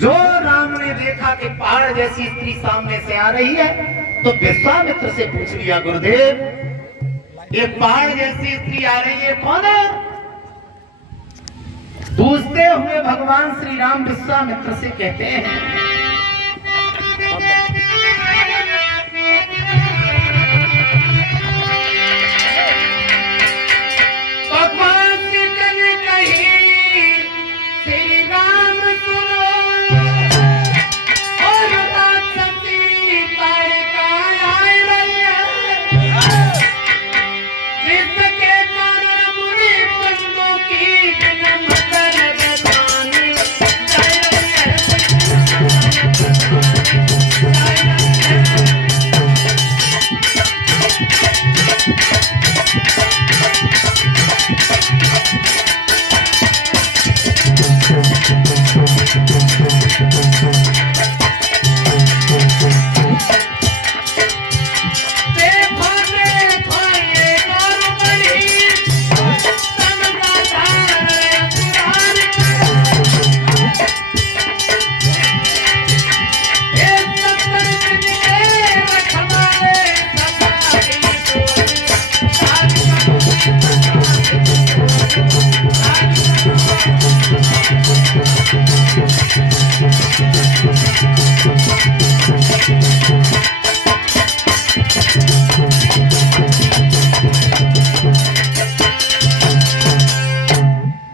जो राम ने देखा कि पहाड़ जैसी स्त्री सामने से आ रही है तो विश्वामित्र से पूछ लिया, गुरुदेव ये पहाड़ जैसी स्त्री आ रही है, कौन है? पूछते हुए भगवान श्री राम विश्वामित्र से कहते हैं,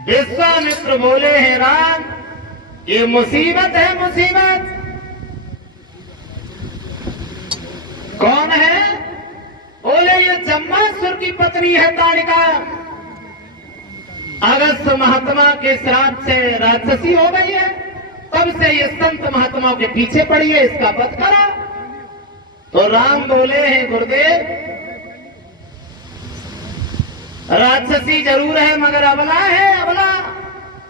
विश्वामित्र बोले हैं, राम ये मुसीबत है, मुसीबत। कौन है? बोले ये जम्मासुर की पत्नी है ताड़िका। अगस्त महात्मा के श्राप से राक्षसी हो गई है, तब से ये संत महात्माओं के पीछे पड़ी है, इसका वध करा। तो राम बोले हैं, गुरुदेव राक्षसी जरूर है मगर अबला है, अबला,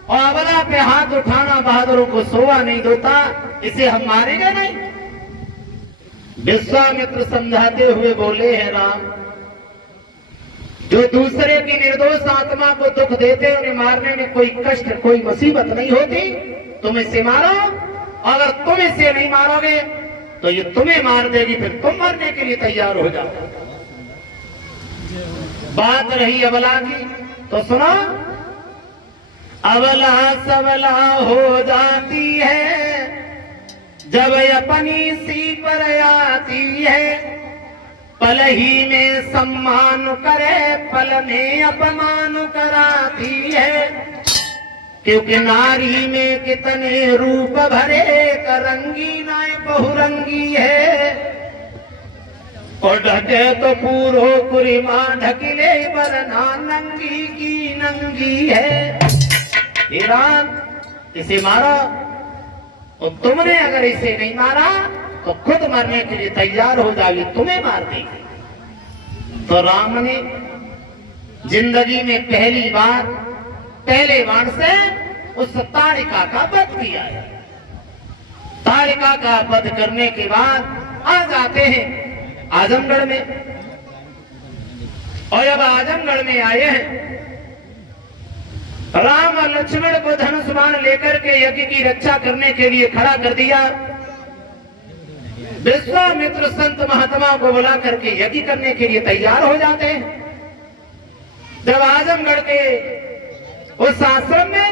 और अबला पे हाथ उठाना बहादुरों को शोभा नहीं देता, इसे हम मारेंगे नहीं। विश्वामित्र समझाते हुए बोले हैं, राम जो दूसरे की निर्दोष आत्मा को दुख देते उन्हें मारने में कोई कष्ट, कोई मुसीबत नहीं होती। तुम इसे मारो, अगर तुम इसे नहीं मारोगे तो ये तुम्हें मार देगी, फिर तुम मरने के लिए तैयार हो जाओ। बात रही अबला की, तो सुनो, अबला सबला हो जाती है जब अपनी सी पर आती है, पल ही में सम्मान करे पल में अपमान कराती है, क्योंकि नारी में कितने रूप भरे करंगी नाय बहुरंगी है, और ढके तो पूरो कुरिमा ढकिले वरना नंगी की नंगी है। ईरान इसे मारो, और तुमने अगर इसे नहीं मारा तो खुद मरने के लिए तैयार हो जाओगी, तुम्हें मार देगी। तो राम ने जिंदगी में पहली बार पहले बाण से उस ताड़िका का वध किया है। ताड़िका का वध करने के बाद आ जाते हैं आजमगढ़ में, और जब आजमगढ़ में आए हैं, राम और लक्ष्मण को धनुष बाण लेकर के यज्ञ की रक्षा करने के लिए खड़ा कर दिया। विश्वामित्र संत महात्मा को बुला करके यज्ञ करने के लिए तैयार हो जाते हैं। जब आजमगढ़ के उस आश्रम में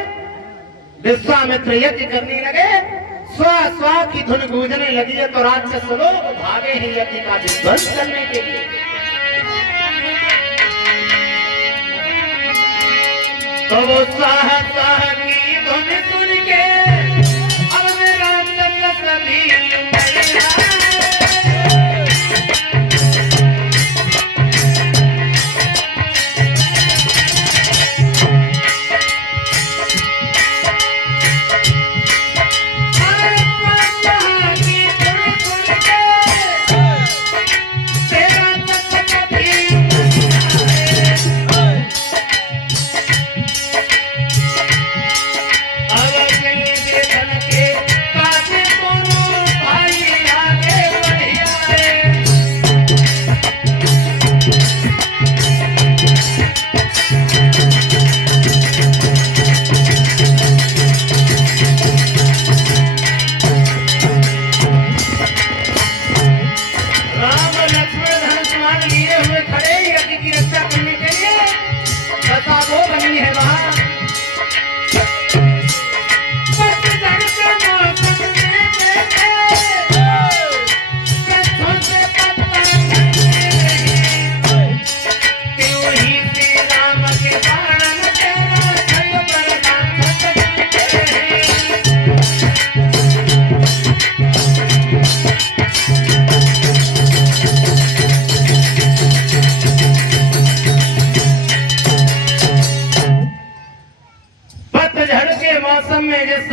विश्वामित्र यज्ञ करने लगे, स्वा स्वा की धुन गूंजने लगी है, तो राक्षस लोग भागे हैं यज्ञ का विध्वंस करने के लिए। तो वो स्वाह स्वाह की धुन सुन के अब मेरा चंद्र सलील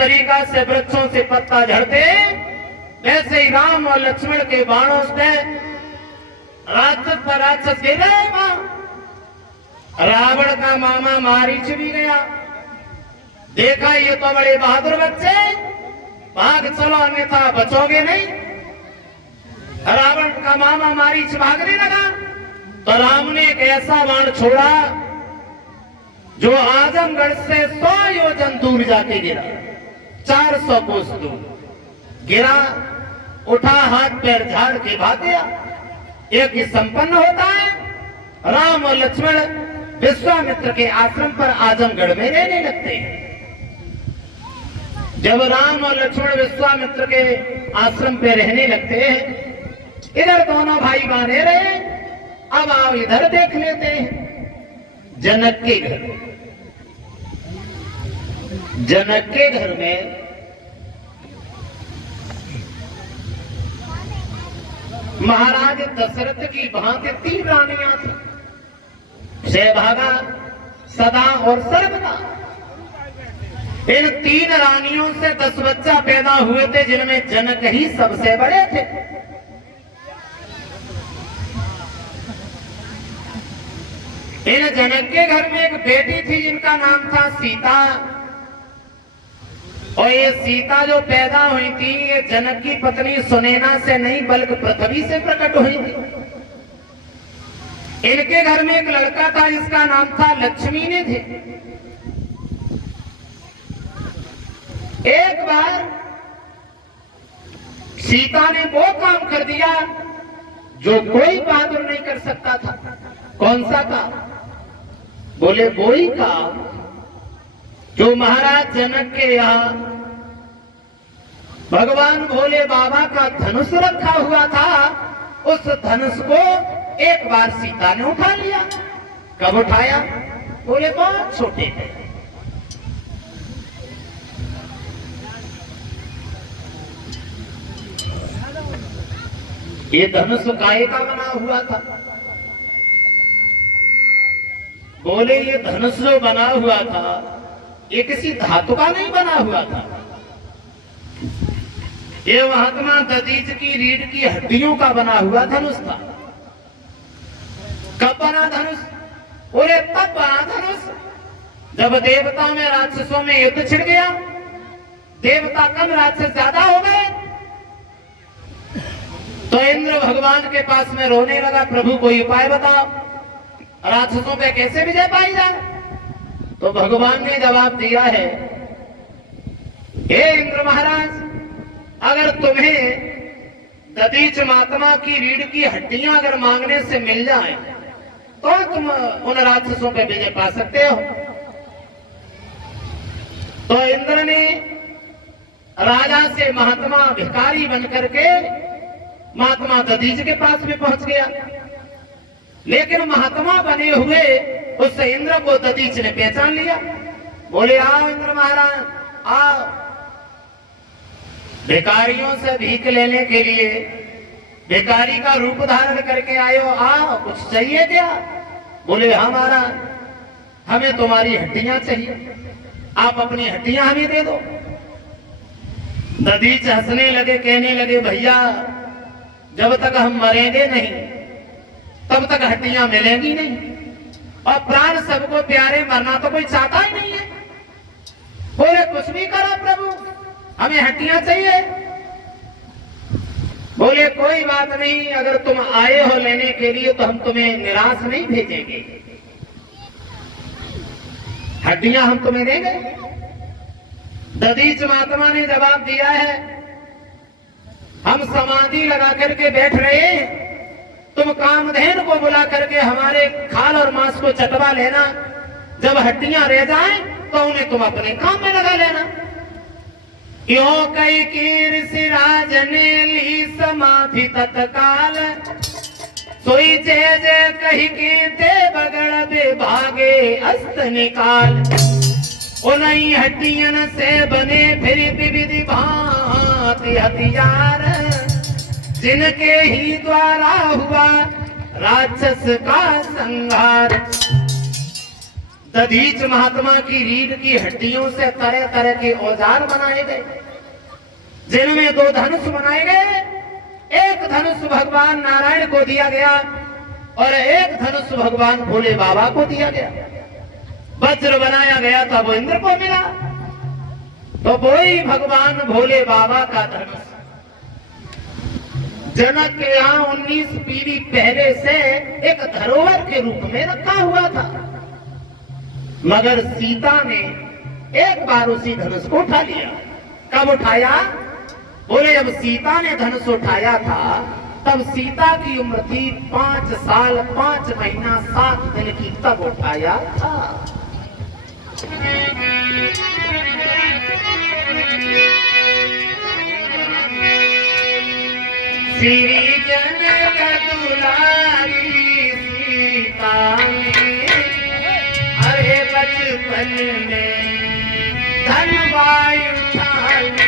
तरीका से वृक्षों से पत्ता झड़ते, वैसे ही राम और लक्ष्मण के बाणों से राक्षस पर राक्षस गिर रहे वहां। रावण का मामा मारीच भी गया। देखा ये तो बड़े बहादुर बच्चे, भाग चलो अन्यथा बचोगे नहीं। रावण का मामा मारीच भागने लगा तो राम ने एक ऐसा बाण छोड़ा जो आजमगढ़ से 100 योजन दूर जाके गिरा, 400 कोस दूर गिरा, उठा, हाथ पैर झाड़ के भाग गया। एक ही संपन्न होता है। राम और लक्ष्मण विश्वामित्र के आश्रम पर आजमगढ़ में रहने लगते हैं। जब राम और लक्ष्मण विश्वामित्र के आश्रम पे रहने लगते हैं, इधर दोनों भाई बने रहे। अब आओ इधर देख लेते हैं जनक के घर। जनक के घर में महाराज दशरथ की भांति 3 रानियां थी, शैभागा, सदा और सर्वदा। इन 3 रानियों से 10 बच्चा पैदा हुए थे, जिनमें जनक ही सबसे बड़े थे। इन जनक के घर में एक बेटी थी जिनका नाम था सीता। और ये सीता जो पैदा हुई थी, ये जनक की पत्नी सुनैना से नहीं बल्कि पृथ्वी से प्रकट हुई थी। इनके घर में एक लड़का था जिसका नाम था लक्ष्मी ने थे। एक बार सीता ने वो काम कर दिया जो कोई बहादुर नहीं कर सकता था। कौन सा काम? बोले वही काम जो महाराज जनक के यहाँ भगवान भोले बाबा का धनुष रखा हुआ था। उस धनुष को एक बार सीता ने उठा लिया। कब उठाया? बोले बहुत छोटे थे। ये धनुष काहे का बना हुआ था? बोले ये धनुष जो बना हुआ था ये किसी धातु का नहीं बना हुआ था। ये महात्मा दधीच की रीढ़ की हड्डियों का बना हुआ धनुष था। कब बना धनुष? बोले तब बना धनुष जब देवता में राक्षसों में युद्ध छिड़ गया। देवता कम, राक्षस ज्यादा हो गए। तो इंद्र भगवान के पास में रोने लगा, प्रभु कोई उपाय बताओ, राक्षसों पे कैसे विजय पाई जाए? तो भगवान ने जवाब दिया है, हे इंद्र महाराज, अगर तुम्हें दधीच महात्मा की रीढ़ की हड्डियां अगर मांगने से मिल जाए तो तुम उन राक्षसों पे विजय पा सकते हो। तो इंद्र ने राजा से महात्मा भिखारी बनकर के महात्मा दधीच के पास में पहुंच गया। लेकिन महात्मा बने हुए उस इंद्र को दधीच ने पहचान लिया। बोले आओ इंद्र महाराज आओ, भिखारियों से भीख लेने के लिए भिखारी का रूप धारण करके आए हो, आओ कुछ चाहिए क्या? बोले हाँ महाराज, हमें तुम्हारी हड्डियां चाहिए, आप अपनी हड्डियां हमें दे दो। दधीच हंसने लगे, कहने लगे भैया जब तक हम मरेंगे नहीं तब तक हड्डियां मिलेंगी नहीं, और प्राण सबको प्यारे, मरना तो कोई चाहता ही नहीं है। बोले कुछ भी करो प्रभु, हमें हड्डियां चाहिए। बोले कोई बात नहीं, अगर तुम आए हो लेने के लिए तो हम तुम्हें निराश नहीं भेजेंगे, हड्डियां हम तुम्हें देंगे। दधीच महात्मा ने जवाब दिया है, हम समाधि लगा करके बैठ रहे हैं, तुम कामधेनु को बुला करके हमारे खाल और मांस को चटवा लेना, जब हड्डियां रह जाएं तो उन्हें तुम अपने काम में लगा लेना। यो कई की ऋषि राज ने ली समाधि तत्काल, सोई जय जय कही की ते बगड़ विभागे अस्त निकाल। उन्हीं हड्डियन से बने फिर विविधि भांति हथियार, जिनके ही द्वारा हुआ राक्षस का संहार। दधीच महात्मा की रीढ़ की हड्डियों से तरह तरह के औजार बनाए गए, जिनमें 2 धनुष बनाए गए। एक धनुष भगवान नारायण को दिया गया और एक धनुष भगवान भोले बाबा को दिया गया। वज्र बनाया गया था वो इंद्र को मिला, तो वही भगवान भोले बाबा का धनुष जनक के यहाँ 19 पीढ़ी पहले से एक धरोहर के रूप में रखा हुआ था। मगर सीता ने एक बार उसी धनुष को उठा लिया। कब उठाया? बोले जब सीता ने धनुष उठाया था तब सीता की उम्र थी 5 साल 5 महीना 7 दिन की, तब उठाया था। श्री जनक दुलारी सीता ने अरे बचपन में धन वायु उठा लिया।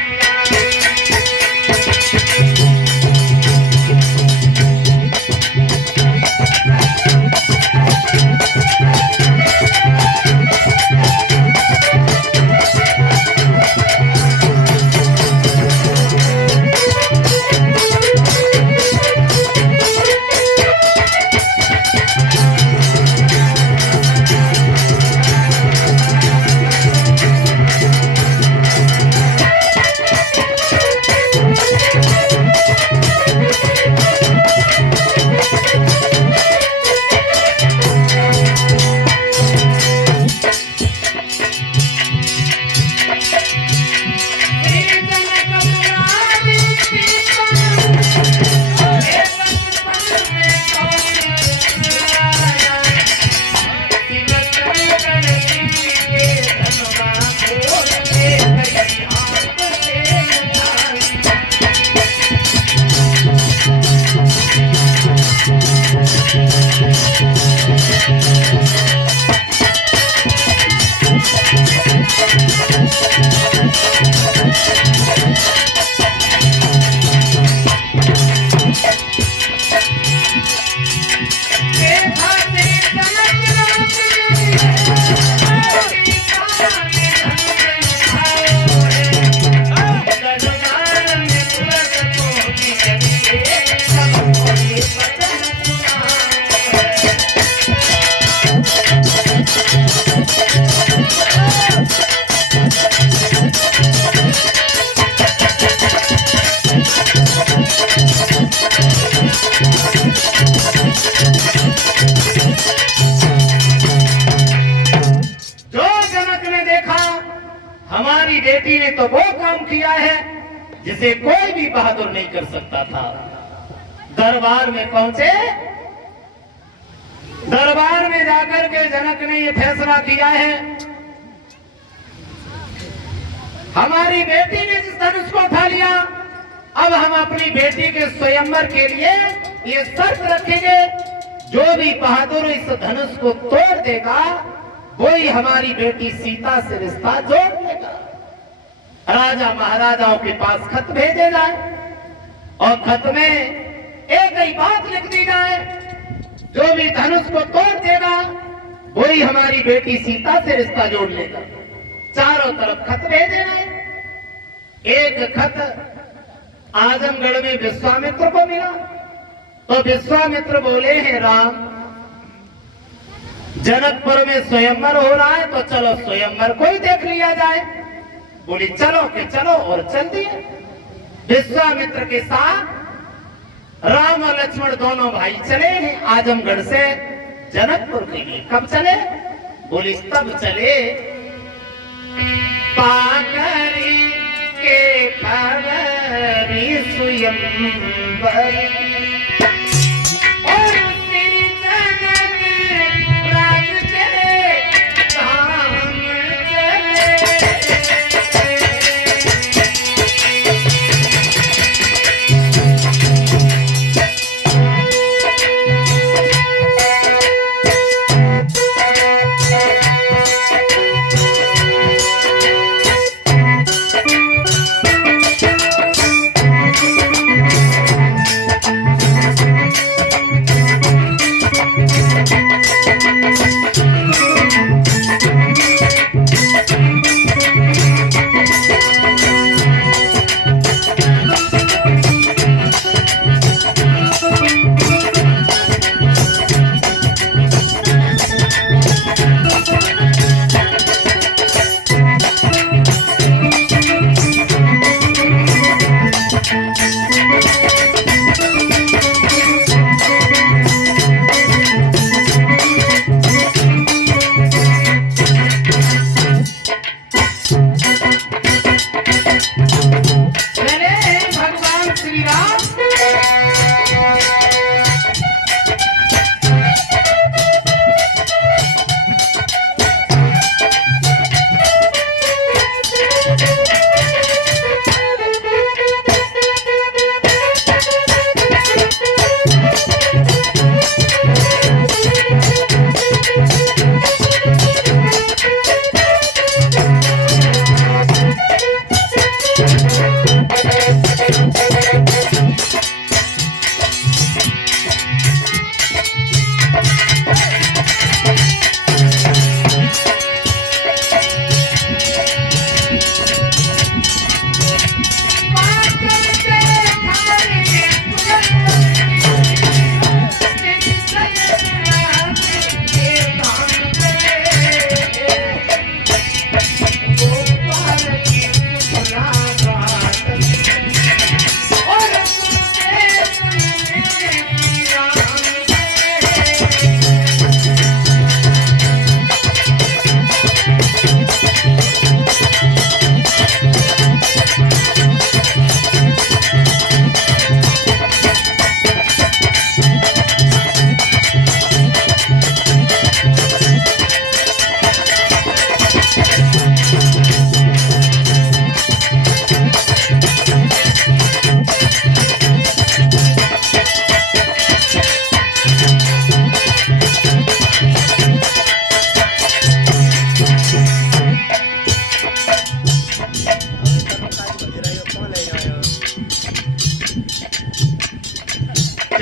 हमारी बेटी ने तो वो काम किया है जिसे कोई भी बहादुर नहीं कर सकता था। दरबार में पहुंचे, दरबार में जाकर के जनक ने ये फैसला किया है, हमारी बेटी ने जिस धनुष को उठा लिया, अब हम अपनी बेटी के स्वयंवर के लिए ये शर्त रखेंगे, जो भी बहादुर इस धनुष को तोड़ देगा वही हमारी बेटी सीता से रिश्ता जोड़ देगा। राजा महाराजाओं के पास खत भेजे जाए और खत में एक ही बात लिख दी जाए, जो भी धनुष को तोड़ देगा वही हमारी बेटी सीता से रिश्ता जोड़ लेगा। चारों तरफ खत भेजे गए। एक खत आजमगढ़ में विश्वामित्र को मिला, तो विश्वामित्र बोले हैं राम, जनकपुर में स्वयंवर हो रहा है तो चलो स्वयंवर को ही देख लिया जाए। बोली चलो कि चलो, और चल दिए। विश्वामित्र के साथ राम और लक्ष्मण दोनों भाई चले हैं आजमगढ़ से जनकपुर के लिए। कब चले? बोली तब चले पाकरी के खबरी स्वयंवर और श्री जनक राज के धाम चले।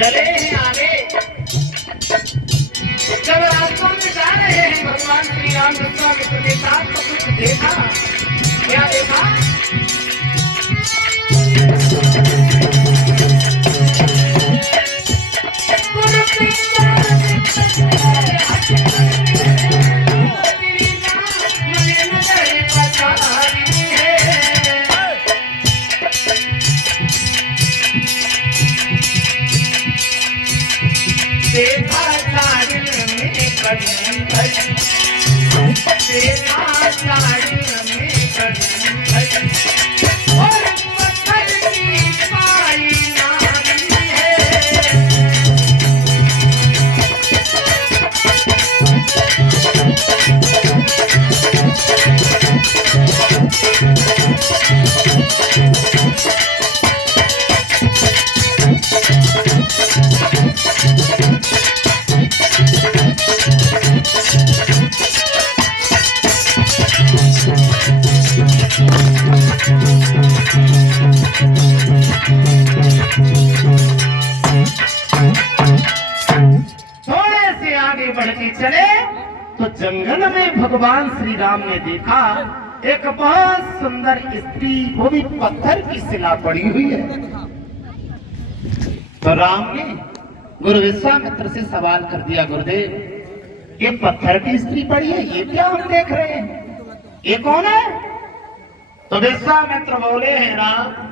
चले हैं आगे। जब रास्तों में जा रहे हैं भगवान श्री राम विश्वामित्र के साथ तो कुछ देखा। क्या देखा? देखा साड़िन में कड़ी भरी, देखा साड़िन में कड़ी भरी, और पत्थर की पाई नारी है। थोड़े से आगे बढ़ के चले तो जंगल में भगवान श्री राम ने देखा एक बहुत सुंदर स्त्री, वो भी पत्थर की शिला पड़ी हुई है। तो राम ने गुरु विश्वामित्र से सवाल कर दिया, गुरुदेव ये पत्थर की स्त्री पड़ी है, ये क्या हम देख रहे हैं, ये कौन है? तो विश्वामित्र बोले हैं राम